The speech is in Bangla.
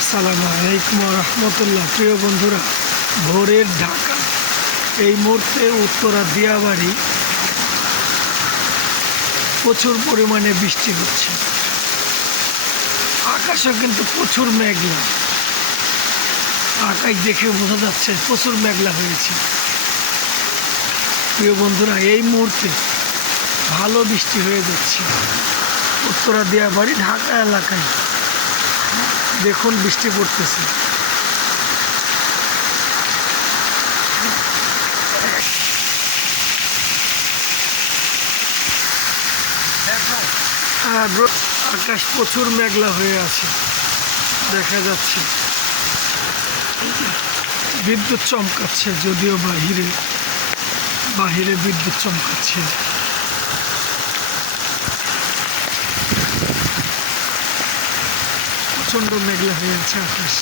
আসসালামু আলাইকুম রহমতুল্লাহ। প্রিয় বন্ধুরা, ভোরের ঢাকা এই মুহূর্তে উত্তরা দিয়াবাড়ি প্রচুর পরিমাণে বৃষ্টি হচ্ছে। আকাশও কিন্তু প্রচুর মেঘলা, আকাশ দেখে বোঝা যাচ্ছে প্রচুর মেঘলা হয়েছে। প্রিয় বন্ধুরা, এই মুহূর্তে ভালো বৃষ্টি হয়ে যাচ্ছে উত্তরা দিয়াবাড়ি ঢাকা এলাকায়। দেখুন বৃষ্টি পড়তেছে। আকাশ প্রচুর মেঘলা হয়ে আছে, দেখা যাচ্ছে বিদ্যুৎ চমকাচ্ছে, যদিও বাহিরে বিদ্যুৎ চমকাচ্ছে। প্রচণ্ড মেঘলা হয়ে আছে আকাশ।